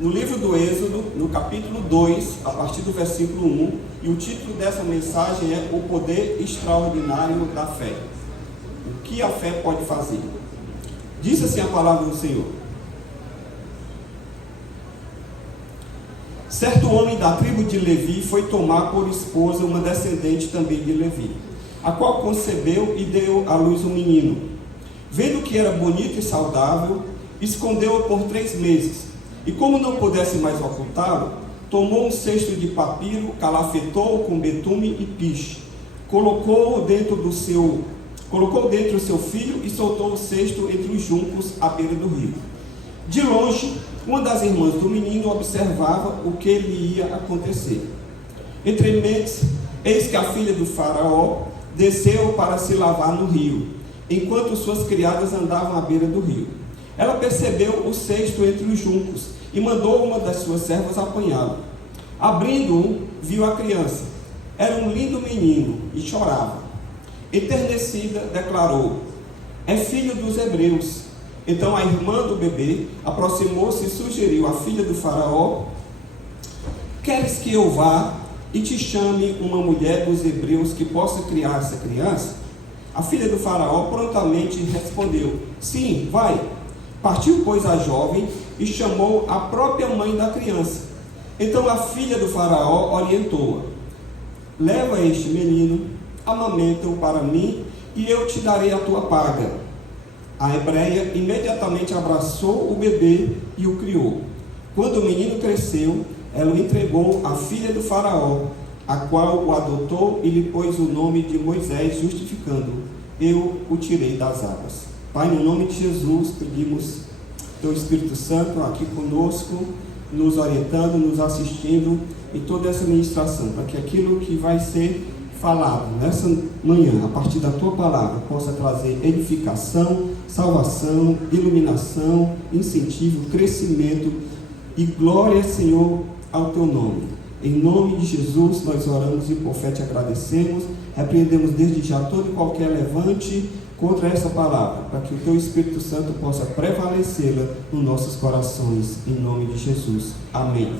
no livro do Êxodo, no capítulo 2, a partir do versículo 1, e o título dessa mensagem é O Poder Extraordinário da Fé. O que a fé pode fazer? Diz assim a palavra do Senhor: certo homem da tribo de Levi foi tomar por esposa uma descendente também de Levi, a qual concebeu e deu à luz um menino. Vendo que era bonito e saudável, escondeu-o por 3 meses. E como não pudesse mais ocultá-lo, tomou um cesto de papiro, calafetou-o com betume e piche, colocou dentro o seu filho e soltou o cesto entre os juncos à beira do rio. De longe, uma das irmãs do menino observava o que lhe ia acontecer. Entrementes, eis que a filha do faraó desceu para se lavar no rio, enquanto suas criadas andavam à beira do rio. Ela percebeu o cesto entre os juncos e mandou uma das suas servas apanhá-lo. Abrindo-o, viu a criança. Era um lindo menino e chorava. Enternecida, declarou: é filho dos hebreus. Então a irmã do bebê aproximou-se e sugeriu à filha do faraó: queres que eu vá e te chame uma mulher dos hebreus que possa criar essa criança? A filha do faraó prontamente respondeu: sim, vai. Partiu, pois, a jovem e chamou a própria mãe da criança. Então a filha do faraó orientou-a: leva este menino, amamenta-o para mim, e eu te darei a tua paga. A hebreia imediatamente abraçou o bebê e o criou. Quando o menino cresceu, ela o entregou à filha do faraó, a qual o adotou e lhe pôs o nome de Moisés, justificando: eu o tirei das águas. Pai, no nome de Jesus, pedimos Teu Espírito Santo aqui conosco, nos orientando, nos assistindo em toda essa ministração, para que aquilo que vai ser falado nessa manhã, a partir da Tua palavra, possa trazer edificação, salvação, iluminação, incentivo, crescimento e glória, Senhor, ao Teu nome. Em nome de Jesus, nós oramos e por fé te agradecemos, repreendemos desde já todo e qualquer levante contra essa palavra, para que o Teu Espírito Santo possa prevalecê-la nos nossos corações, em nome de Jesus. Amém.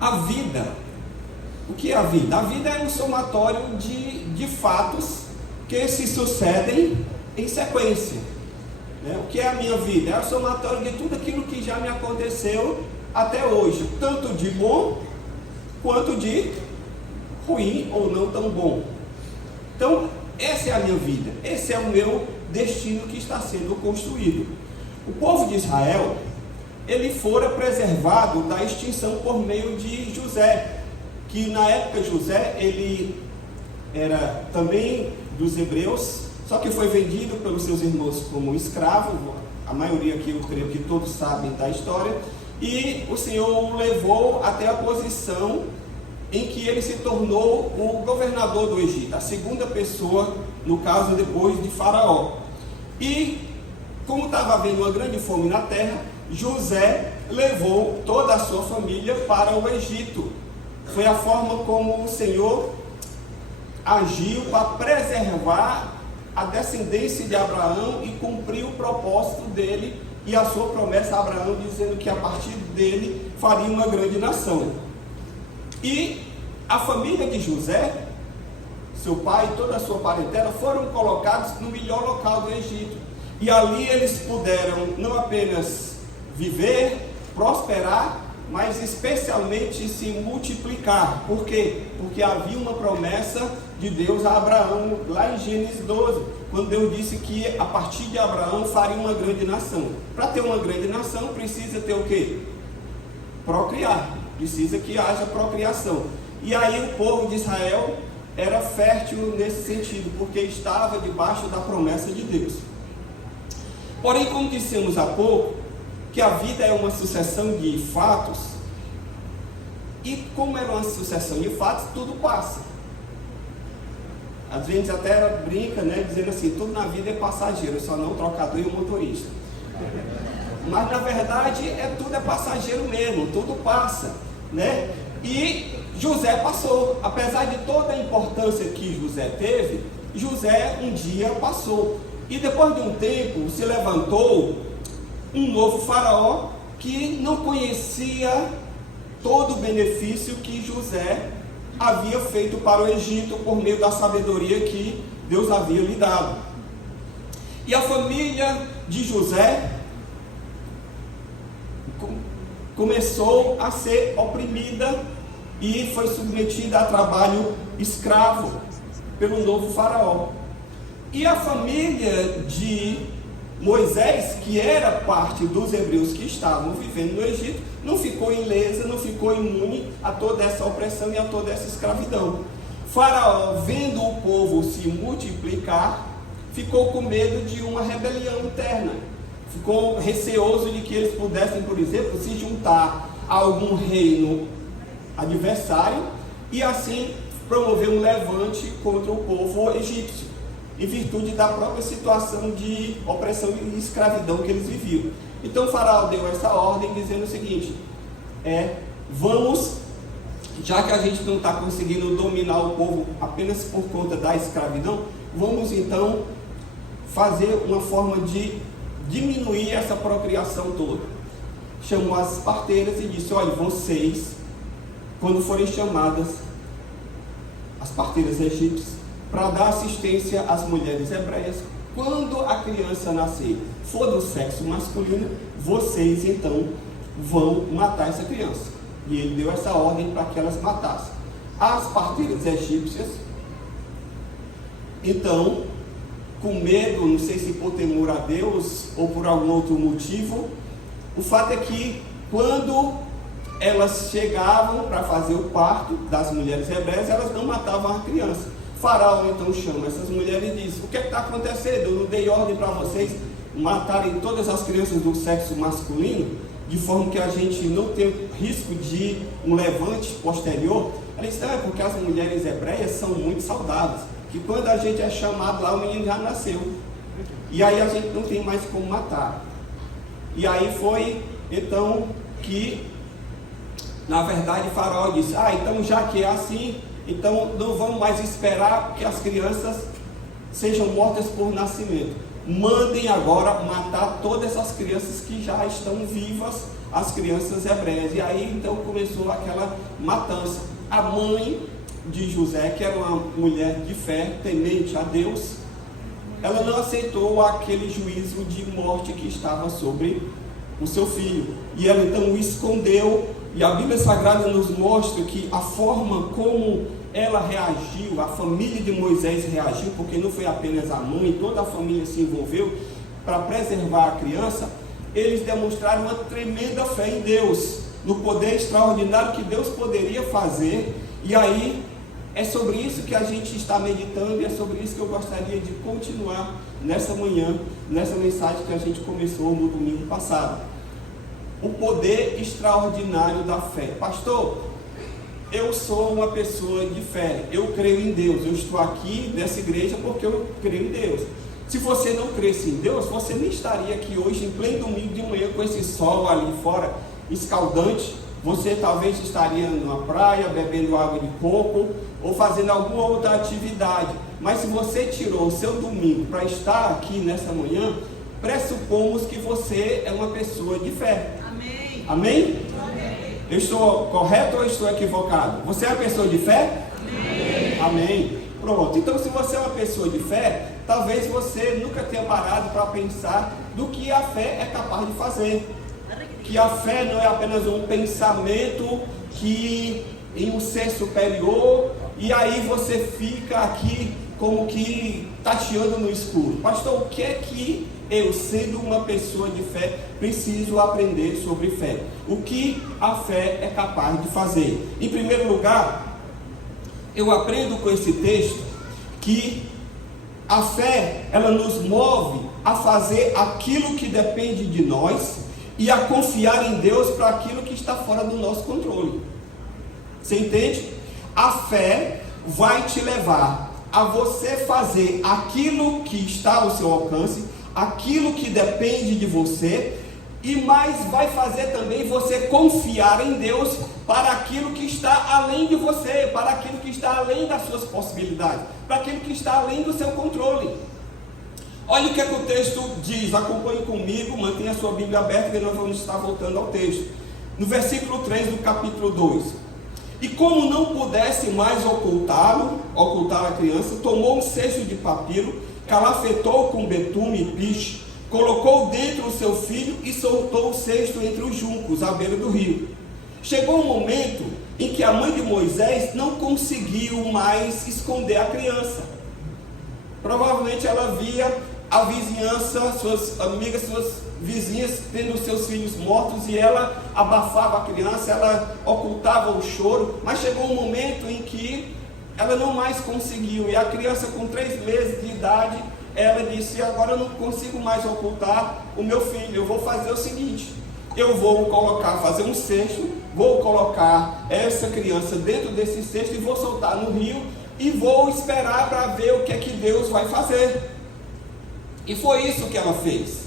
A vida. O que é a vida? A vida é um somatório de fatos que se sucedem em sequência. O que é a minha vida? É o somatório de tudo aquilo que já me aconteceu até hoje, tanto de bom quanto de ruim ou não tão bom. Então, essa é a minha vida, esse é o meu destino que está sendo construído. O povo de Israel, ele fora preservado da extinção por meio de José, que na época José, ele era também dos hebreus, só que foi vendido pelos seus irmãos como escravo, a maioria aqui eu creio que todos sabem da história, e o Senhor o levou até a posição em que ele se tornou o governador do Egito, a segunda pessoa, no caso, depois de Faraó. E, como estava havendo uma grande fome na terra, José levou toda a sua família para o Egito. Foi a forma como o Senhor agiu para preservar a descendência de Abraão e cumprir o propósito dele e a sua promessa a Abraão, dizendo que a partir dele faria uma grande nação. E a família de José, seu pai e toda a sua parentela, foram colocados no melhor local do Egito. E ali eles puderam não apenas viver, prosperar, mas especialmente se multiplicar. Por quê? Porque havia uma promessa de Deus a Abraão, lá em Gênesis 12, quando Deus disse que a partir de Abraão faria uma grande nação. Para ter uma grande nação, precisa ter o quê? Procriar. Precisa que haja procriação. E aí o povo de Israel era fértil nesse sentido, porque estava debaixo da promessa de Deus. Porém, como dissemos há pouco, que a vida é uma sucessão de fatos, e como é uma sucessão de fatos, tudo passa. Às vezes até brinca, dizendo assim, tudo na vida é passageiro, só não o trocador e o motorista. Mas na verdade tudo é passageiro mesmo, tudo passa, E José passou, apesar de toda a importância que José teve, José um dia passou. E depois de um tempo se levantou um novo faraó que não conhecia todo o benefício que José havia feito para o Egito por meio da sabedoria que Deus havia lhe dado. E a família de José começou a ser oprimida e foi submetida a trabalho escravo pelo novo faraó. E a família de Moisés, que era parte dos hebreus que estavam vivendo no Egito, não ficou ilesa, não ficou imune a toda essa opressão e a toda essa escravidão. Faraó, vendo o povo se multiplicar, ficou com medo de uma rebelião interna. Ficou receoso de que eles pudessem, por exemplo, se juntar a algum reino adversário e assim promover um levante contra o povo egípcio, em virtude da própria situação de opressão e escravidão que eles viviam. Então o faraó deu essa ordem dizendo o seguinte: vamos, já que a gente não está conseguindo dominar o povo apenas por conta da escravidão, vamos então fazer uma forma de diminuir essa procriação toda. Chamou as parteiras e disse: olha, vocês, quando forem chamadas, as parteiras egípcias, para dar assistência às mulheres hebreias, quando a criança nascer for do sexo masculino, vocês então vão matar essa criança. E ele deu essa ordem para que elas matassem. As parteiras egípcias, então, com medo, não sei se por temor a Deus ou por algum outro motivo, o fato é que quando elas chegavam para fazer o parto das mulheres hebreias, elas não matavam a criança. Faraó então chama essas mulheres e diz: o que está acontecendo? Eu não dei ordem para vocês matarem todas as crianças do sexo masculino, de forma que a gente não tenha risco de um levante posterior? Ela disse: é porque as mulheres hebreias são muito saudáveis, que quando a gente é chamado lá, o menino já nasceu, e aí a gente não tem mais como matar. E aí foi então que, na verdade, Faraó disse: então já que é assim, então não vamos mais esperar que as crianças sejam mortas por nascimento. Mandem agora matar todas as crianças que já estão vivas, as crianças hebreias. E aí então começou aquela matança. A mãe de José, que era uma mulher de fé, temente a Deus, ela não aceitou aquele juízo de morte que estava sobre o seu filho, e ela então o escondeu. E a Bíblia Sagrada nos mostra que a forma como ela reagiu, a família de Moisés reagiu, porque não foi apenas a mãe, toda a família se envolveu para preservar a criança. Eles demonstraram uma tremenda fé em Deus, no poder extraordinário que Deus poderia fazer. E aí é sobre isso que a gente está meditando, e é sobre isso que eu gostaria de continuar nessa manhã, nessa mensagem que a gente começou no domingo passado. O poder extraordinário da fé. Pastor, eu sou uma pessoa de fé, eu creio em Deus, eu estou aqui nessa igreja porque eu creio em Deus. Se você não cresce em Deus, você nem estaria aqui hoje, em pleno domingo de manhã, com esse sol ali fora, escaldante. Você talvez estaria numa praia, bebendo água de coco, ou fazendo alguma outra atividade. Mas se você tirou o seu domingo para estar aqui nessa manhã, pressupomos que você é uma pessoa de fé. Amém? Amém? Amém. Eu estou correto ou estou equivocado? Você é uma pessoa de fé? Amém. Amém. Pronto. Então, se você é uma pessoa de fé, talvez você nunca tenha parado para pensar do que a fé é capaz de fazer. Que a fé não é apenas um pensamento que em um ser superior, e aí você fica aqui como que tateando no escuro. Pastor, o que é que eu, sendo uma pessoa de fé, preciso aprender sobre fé? O que a fé é capaz de fazer? Em primeiro lugar, eu aprendo com esse texto que a fé, ela nos move a fazer aquilo que depende de nós e a confiar em Deus para aquilo que está fora do nosso controle. Você entende? A fé vai te levar a você fazer aquilo que está ao seu alcance, aquilo que depende de você, e mais vai fazer também você confiar em Deus para aquilo que está além de você, para aquilo que está além das suas possibilidades, para aquilo que está além do seu controle. Olha o que é que o texto diz, acompanhe comigo, mantenha a sua Bíblia aberta, que nós vamos estar voltando ao texto. No versículo 3 do capítulo 2. E como não pudesse mais ocultar a criança, tomou um cesto de papiro, calafetou com betume e piche, colocou dentro o seu filho e soltou o cesto entre os juncos, à beira do rio. Chegou um momento em que a mãe de Moisés não conseguiu mais esconder a criança. Provavelmente ela via a vizinhança, suas amigas, suas vizinhas tendo seus filhos mortos, e ela abafava a criança, ela ocultava o choro, mas chegou um momento em que ela não mais conseguiu, e a criança com 3 meses de idade, ela disse: agora eu não consigo mais ocultar o meu filho, eu vou fazer o seguinte, eu vou fazer um cesto, vou colocar essa criança dentro desse cesto e vou soltar no rio, e vou esperar para ver o que é que Deus vai fazer. E foi isso que ela fez.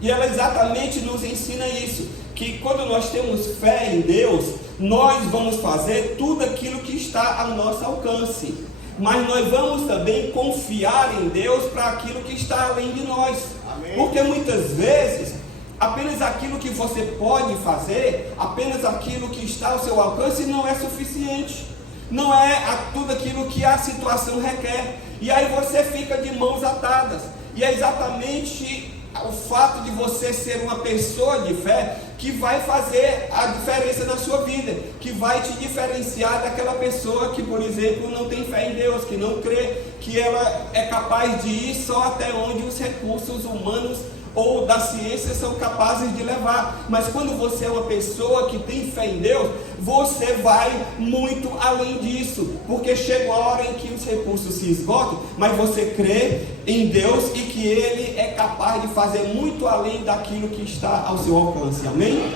E ela exatamente nos ensina isso, que quando nós temos fé em Deus, nós vamos fazer tudo aquilo que está ao nosso alcance, mas nós vamos também confiar em Deus para aquilo que está além de nós. Amém. Porque muitas vezes apenas aquilo que você pode fazer, apenas aquilo que está ao seu alcance não é suficiente, não é tudo aquilo que a situação requer, e aí você fica de mãos atadas. E é exatamente o fato de você ser uma pessoa de fé que vai fazer a diferença na sua vida, que vai te diferenciar daquela pessoa que, por exemplo, não tem fé em Deus, que não crê que ela é capaz de ir só até onde os recursos humanos ou da ciência são capazes de levar. Mas quando você é uma pessoa que tem fé em Deus, você vai muito além disso, porque chega uma hora em que os recursos se esgotam, mas você crê em Deus e que Ele é capaz de fazer muito além daquilo que está ao seu alcance. Amém?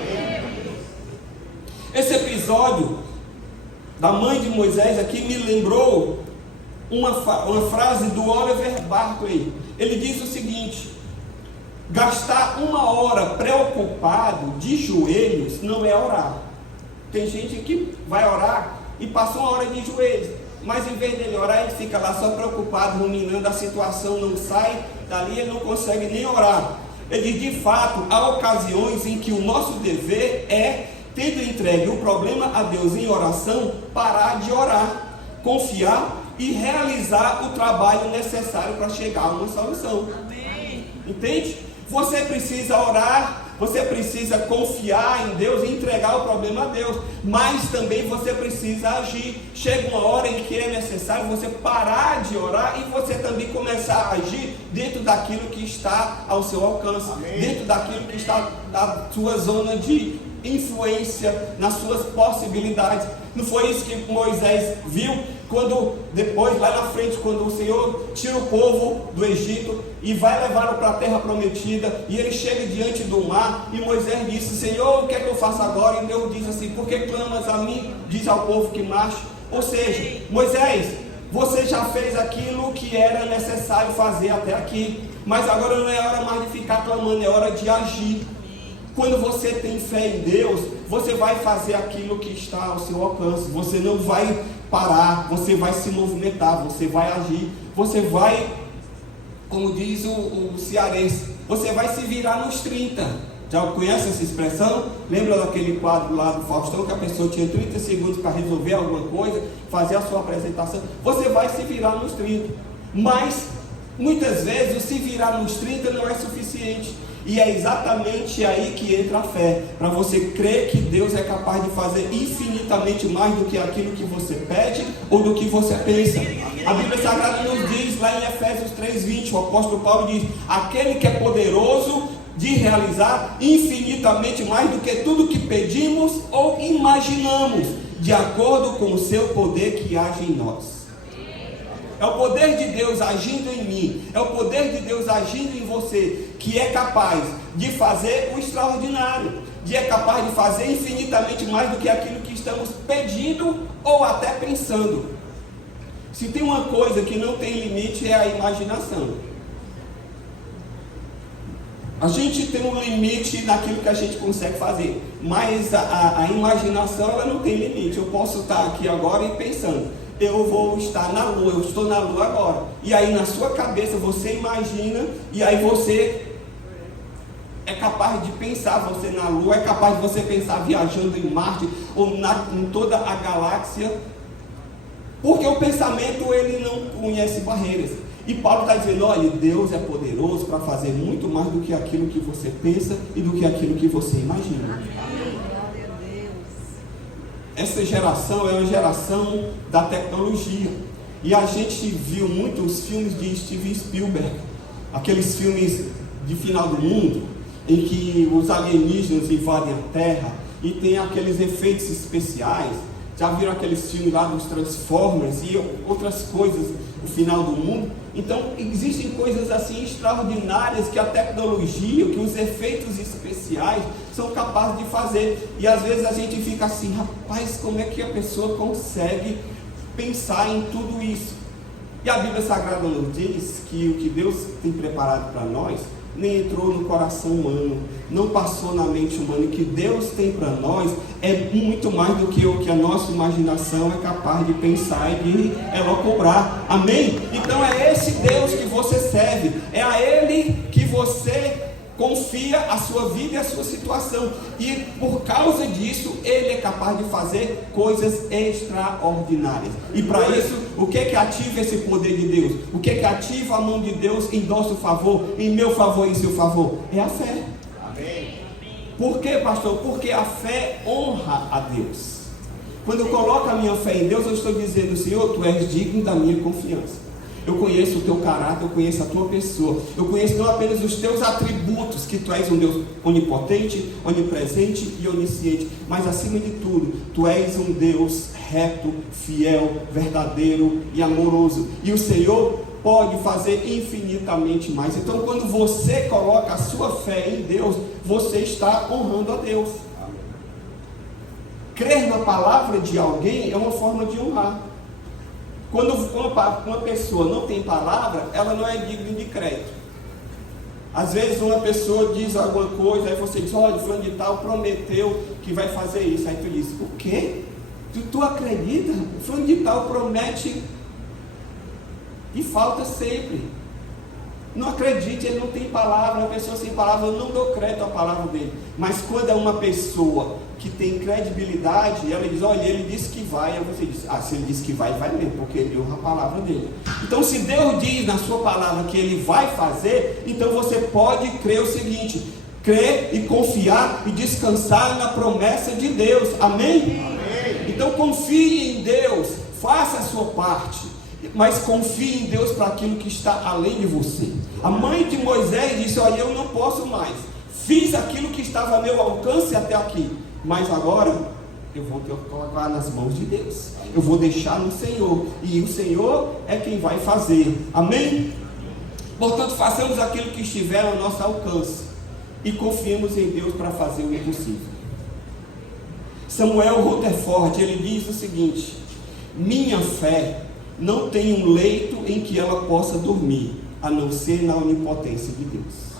Esse episódio da mãe de Moisés aqui me lembrou uma frase do Oliver Barclay. Ele diz o seguinte: gastar 1 hora preocupado de joelhos não é orar. Tem gente que vai orar e passa 1 hora de joelhos, mas em vez dele orar, ele fica lá só preocupado, ruminando, a situação não sai dali, ele não consegue nem orar. Ele diz: de fato, há ocasiões em que o nosso dever é, tendo entregue o problema a Deus em oração, parar de orar, confiar e realizar o trabalho necessário para chegar a uma solução. Amém. Entende? Você precisa orar, você precisa confiar em Deus e entregar o problema a Deus, mas também você precisa agir. Chega uma hora em que é necessário você parar de orar e você também começar a agir dentro daquilo que está ao seu alcance. Amém. Dentro daquilo que está na sua zona de influência, nas suas possibilidades. Não foi isso que Moisés viu quando depois, lá na frente, quando o Senhor tira o povo do Egito e vai levá-lo para a terra prometida, e ele chega diante do mar, e Moisés disse: Senhor, o que é que eu faço agora? E Deus diz assim: por que clamas a mim? Diz ao povo que marche. Ou seja, Moisés, você já fez aquilo que era necessário fazer até aqui, mas agora não é hora mais de ficar clamando, é hora de agir. Quando você tem fé em Deus, você vai fazer aquilo que está ao seu alcance. Você não vai parar, você vai se movimentar, você vai agir, você vai, como diz o cearense, você vai se virar nos 30. Já conhece essa expressão? Lembra daquele quadro lá do Faustão, que a pessoa tinha 30 segundos para resolver alguma coisa, fazer a sua apresentação? Você vai se virar nos 30. Mas, muitas vezes, o se virar nos 30 não é suficiente. E é exatamente aí que entra a fé, para você crer que Deus é capaz de fazer infinitamente mais do que aquilo que você pede ou do que você pensa. A Bíblia Sagrada nos diz lá em Efésios 3:20, o apóstolo Paulo diz: aquele que é poderoso de realizar infinitamente mais do que tudo que pedimos ou imaginamos, de acordo com o seu poder que age em nós. É o poder de Deus agindo em mim, é o poder de Deus agindo em você, que é capaz de fazer o extraordinário, que é capaz de fazer infinitamente mais do que aquilo que estamos pedindo ou até pensando. Se tem uma coisa que não tem limite, é a imaginação. A gente tem um limite naquilo que a gente consegue fazer, mas a imaginação, ela não tem limite. Eu posso estar aqui agora e pensando: eu vou estar na lua, eu estou na lua agora. E aí na sua cabeça você imagina, e aí você é capaz de pensar você na lua, é capaz de você pensar viajando em Marte, ou em toda a galáxia, porque o pensamento ele não conhece barreiras. E Paulo está dizendo, olha, Deus é poderoso para fazer muito mais do que aquilo que você pensa e do que aquilo que você imagina. Essa geração é uma geração da tecnologia. E a gente viu muitos filmes de Steven Spielberg, aqueles filmes de final do mundo, em que os alienígenas invadem a Terra e tem aqueles efeitos especiais. Já viram aqueles filmes lá dos Transformers e outras coisas, o final do mundo? Então, existem coisas assim extraordinárias que a tecnologia, que os efeitos especiais são capazes de fazer. E às vezes a gente fica assim, rapaz, como é que a pessoa consegue pensar em tudo isso? E a Bíblia Sagrada nos diz que o que Deus tem preparado para nós nem entrou no coração humano, não passou na mente humana. E o que Deus tem para nós é muito mais do que o que a nossa imaginação é capaz de pensar e de elocubrar. Amém? Então é esse Deus que você serve, é a Ele que você confia a sua vida e a sua situação, e por causa disso Ele é capaz de fazer coisas extraordinárias. E para isso, o que ativa esse poder de Deus? O que ativa a mão de Deus em nosso favor, em meu favor e em seu favor? É a fé. Amém. Por quê, pastor? Porque a fé honra a Deus. Quando eu coloco a minha fé em Deus, eu estou dizendo, Senhor, Tu és digno da minha confiança. Eu conheço o teu caráter, eu conheço a tua pessoa, eu conheço não apenas os teus atributos, que tu és um Deus onipotente, onipresente e onisciente, mas acima de tudo, tu és um Deus reto, fiel, verdadeiro e amoroso, e o Senhor pode fazer infinitamente mais. Então, quando você coloca a sua fé em Deus, você está honrando a Deus. Crer na palavra de alguém é uma forma de honrar. Quando uma pessoa não tem palavra, ela não é digna de crédito. Às vezes uma pessoa diz alguma coisa, aí você diz, olha, fulano de tal prometeu que vai fazer isso. Aí tu diz, o quê? Tu acredita? Fulano de tal promete e falta sempre. Não acredite, ele não tem palavra. Uma pessoa sem palavra, eu não dou crédito à palavra dele. Mas quando é uma pessoa que tem credibilidade, ela diz, olha, ele disse que vai, aí você diz, se ele disse que vai, vai mesmo, porque ele honra a palavra dele. Então, se Deus diz na sua palavra que ele vai fazer, então você pode crer o seguinte, crer e confiar e descansar na promessa de Deus. Amém? Amém. Então confie em Deus, faça a sua parte, mas confie em Deus para aquilo que está além de você. A mãe de Moisés disse, olha, eu não posso mais, fiz aquilo que estava a meu alcance até aqui, mas agora eu vou colocar nas mãos de Deus, eu vou deixar no Senhor, e o Senhor é quem vai fazer. Amém? Portanto, façamos aquilo que estiver ao nosso alcance e confiemos em Deus para fazer o impossível. Samuel Rutherford, ele diz o seguinte, minha fé não tem um leito em que ela possa dormir, a não ser na onipotência de Deus.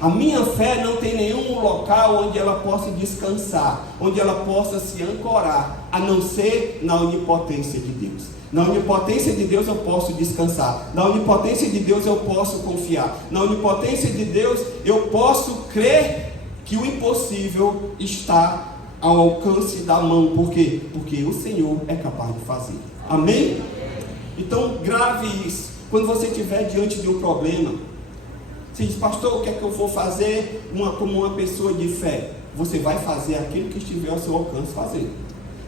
A minha fé não tem nenhum local onde ela possa descansar, onde ela possa se ancorar, a não ser na onipotência de Deus. Na onipotência de Deus eu posso descansar, na onipotência de Deus eu posso confiar, na onipotência de Deus eu posso crer que o impossível está ao alcance da mão. Por quê? Porque o Senhor é capaz de fazer. Amém? Então grave isso. Quando você estiver diante de um problema, você diz, pastor, o que é que eu vou fazer como uma pessoa de fé? Você vai fazer aquilo que estiver ao seu alcance fazer.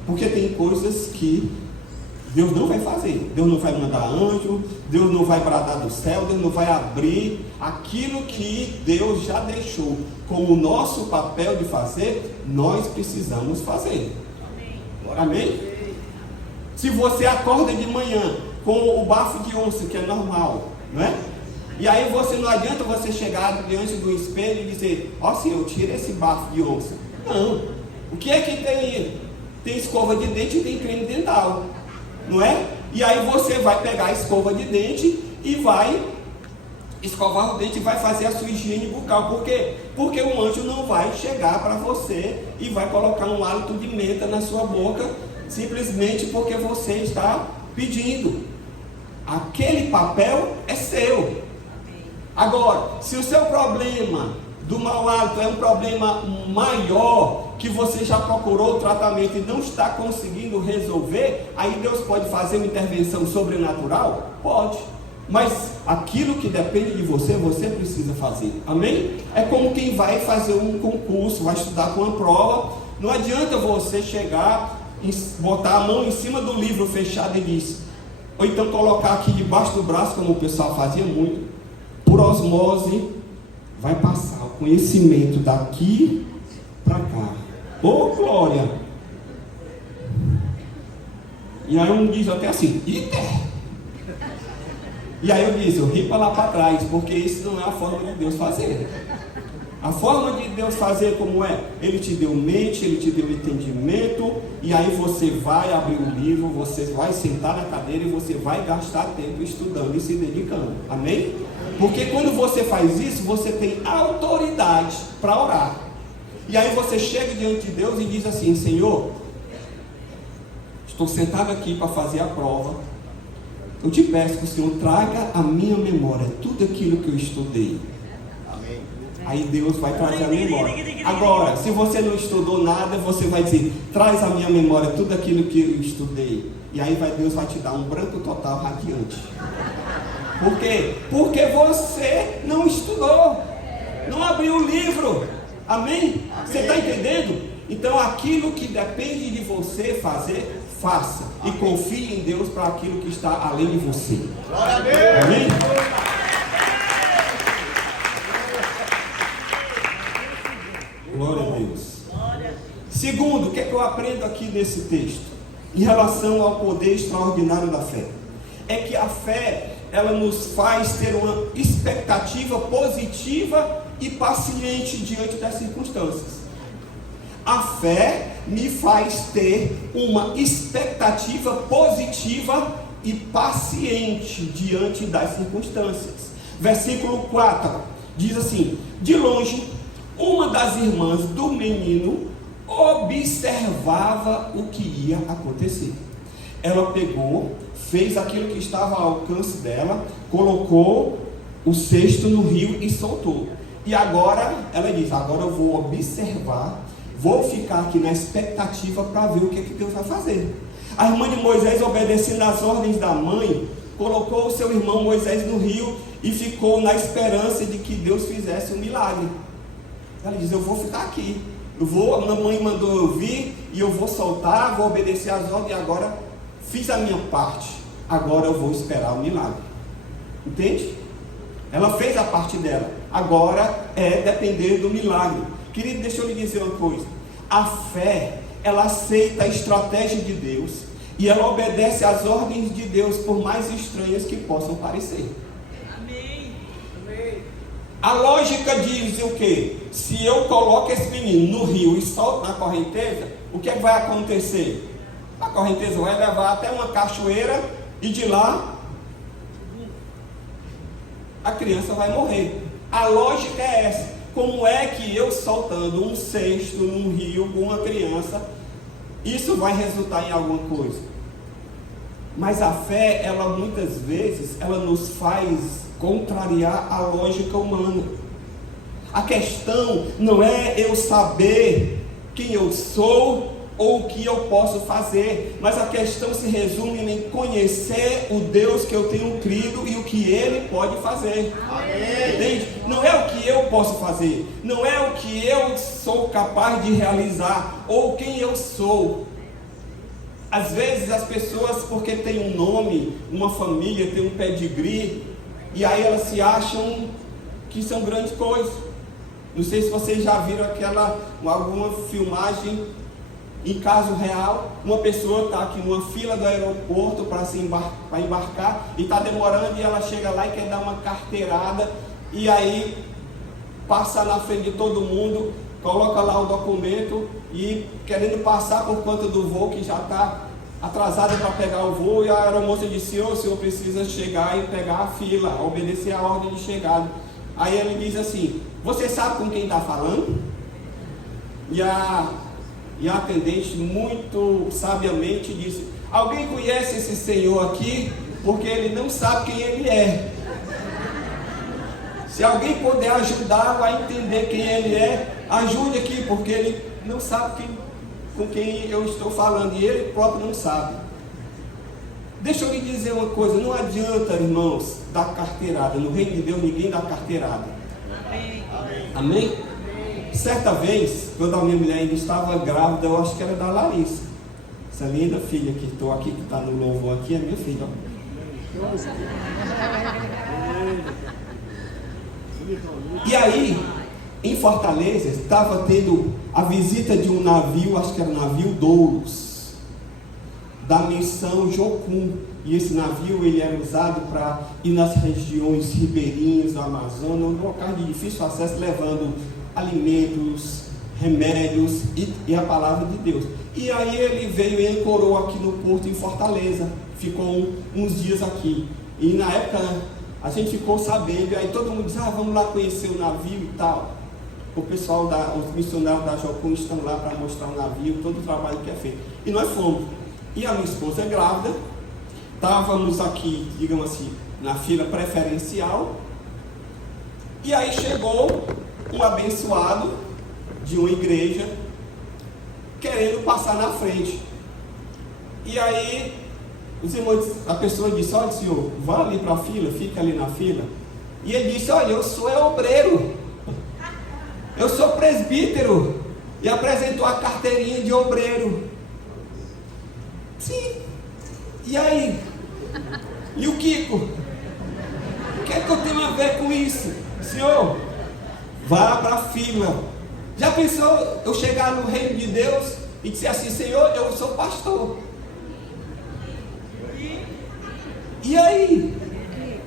Porque tem coisas que Deus não vai fazer. Deus não vai mandar anjo, Deus não vai bradar do céu, Deus não vai abrir aquilo que Deus já deixou como nosso papel de fazer. Nós precisamos fazer. Amém? Se você acorda de manhã com o bafo de onça, que é normal, não é? E aí você não adianta você chegar diante do espelho e dizer, ó Senhor, tira esse bafo de onça. Não. O que é que tem? Tem escova de dente e tem creme dental, não é? E aí você vai pegar a escova de dente e vai escovar o dente e vai fazer a sua higiene bucal. Por quê? Porque o anjo não vai chegar para você e vai colocar um hálito de menta na sua boca simplesmente porque você está pedindo. Aquele papel é seu. Agora, se o seu problema do mau hálito é um problema maior, que você já procurou o tratamento e não está conseguindo resolver, aí Deus pode fazer uma intervenção sobrenatural? Pode. Mas aquilo que depende de você, você precisa fazer. Amém? É como quem vai fazer um concurso, vai estudar com uma prova. Não adianta você chegar, botar a mão em cima do livro fechado e dizer, ou então colocar aqui debaixo do braço, como o pessoal fazia muito, por osmose, vai passar o conhecimento daqui para cá. Ô glória! E aí um diz até assim, iter! E aí eu disse, eu ri para lá para trás, porque isso não é a forma de Deus fazer. A forma de Deus fazer como é? Ele te deu mente, Ele te deu entendimento, e aí você vai abrir um livro, você vai sentar na cadeira e você vai gastar tempo estudando e se dedicando. Amém? Porque quando você faz isso, você tem autoridade para orar. E aí você chega diante de Deus e diz assim, Senhor, estou sentado aqui para fazer a prova. Eu te peço que o Senhor traga à minha memória tudo aquilo que eu estudei. Amém. Aí Deus vai trazer a memória. Agora, se você não estudou nada, você vai dizer, traz à minha memória tudo aquilo que eu estudei. E aí Deus vai te dar um branco total radiante. Por quê? Porque você não estudou, não abriu o livro. Amém? Você está entendendo? Então aquilo que depende de você fazer, faça. E confie em Deus para aquilo que está além de você. Amém? Glória a Deus. Segundo, o que é que eu aprendo aqui nesse texto? Em relação ao poder extraordinário da fé. É que a fé, ela nos faz ter uma expectativa positiva e paciente diante das circunstâncias. A fé me faz ter uma expectativa positiva e paciente diante das circunstâncias. Versículo 4 diz assim: de longe, uma das irmãs do menino observava o que ia acontecer. Ela pegou, fez aquilo que estava ao alcance dela, colocou o cesto no rio e soltou. E agora ela diz, agora eu vou observar, vou ficar aqui na expectativa para ver o que Deus vai fazer. A irmã de Moisés, obedecendo às ordens da mãe, colocou o seu irmão Moisés no rio e ficou na esperança de que Deus fizesse um milagre. Ela diz, eu vou ficar aqui, a mamãe mandou eu vir e eu vou soltar, vou obedecer às ordens, e agora fiz a minha parte, agora eu vou esperar o milagre. Entende? Ela fez a parte dela, agora é depender do milagre. Querido, deixa eu lhe dizer uma coisa. A fé, ela aceita a estratégia de Deus e ela obedece às ordens de Deus, por mais estranhas que possam parecer. Amém. A lógica diz o quê? Se eu coloco esse menino no rio e solto na correnteza, o que é que vai acontecer? A correnteza vai levar até uma cachoeira e de lá a criança vai morrer. A lógica é essa. Como é que eu soltando um cesto num rio com uma criança, isso vai resultar em alguma coisa? Mas a fé, ela muitas vezes, ela nos faz contrariar a lógica humana. A questão não é eu saber quem eu sou ou o que eu posso fazer, mas a questão se resume em conhecer o Deus que eu tenho crido e o que Ele pode fazer. Amém. Entende? Não é o que eu posso fazer, não é o que eu sou capaz de realizar ou quem eu sou. Às vezes as pessoas, porque tem um nome, uma família, tem um pedigree, e aí elas se acham que são grandes coisas. Não sei se vocês já viram alguma filmagem em caso real. Uma pessoa está aqui numa fila do aeroporto para embarcar e está demorando, e ela chega lá e quer dar uma carteirada, e aí passa na frente de todo mundo, coloca lá o documento e querendo passar por conta do voo, que já está atrasada para pegar o voo, e a aeromoça disse, o senhor precisa chegar e pegar a fila, obedecer a ordem de chegada. Aí ele diz assim, você sabe com quem está falando? E E a atendente muito sabiamente disse: alguém conhece esse senhor aqui? Porque ele não sabe quem ele é. Se alguém puder ajudá-lo a entender quem ele é, ajude aqui, porque ele não sabe com quem eu estou falando, e ele próprio não sabe. Deixa eu lhe dizer uma coisa: não adianta, irmãos, dar carteirada. No reino de Deus ninguém dá carteirada. Amém? Amém? Certa vez, quando a minha mulher ainda estava grávida, eu acho que era da Larissa, essa linda filha que estou aqui, que está no louvor aqui, é minha filha. E aí, em Fortaleza, estava tendo a visita de um navio, acho que era o navio Douros, da missão Jocum. E esse navio ele era usado para ir nas regiões ribeirinhas do Amazonas, locais de difícil acesso, levando alimentos, remédios e a palavra de Deus. E aí ele veio e ancorou aqui no porto em Fortaleza, ficou uns dias aqui. E na época a gente ficou sabendo, e aí todo mundo disse: vamos lá conhecer o navio e tal. O pessoal, os missionários da Jocum estão lá para mostrar o navio, todo o trabalho que é feito. E nós fomos. E a minha esposa é grávida, estávamos aqui, digamos assim, na fila preferencial. E aí chegou um abençoado de uma igreja querendo passar na frente. E aí os irmãos, a pessoa disse: olha, senhor, vá ali para a fila, fica ali na fila. E ele disse: olha, eu sou obreiro, eu sou presbítero. E apresentou a carteirinha de obreiro. Sim. E aí? E o Kiko? O que é que eu tenho a ver com isso? Senhor, vá para a fila. Já pensou eu chegar no reino de Deus e dizer assim: Senhor, eu sou pastor. E aí?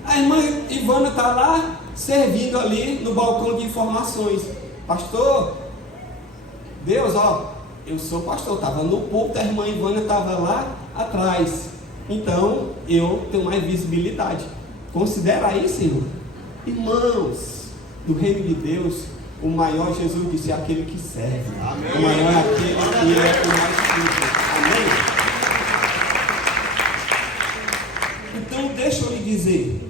A irmã Ivana está lá servindo ali no balcão de informações. Pastor, Deus, eu sou pastor. Estava no púlpito, a irmã Ivana estava lá atrás. Então eu tenho mais visibilidade. Considera aí, Senhor. Irmãos, no reino de Deus, o maior, Jesus disse, é aquele que serve. Amém. O maior é aquele que é o mais simples. Amém? Então deixa eu lhe dizer,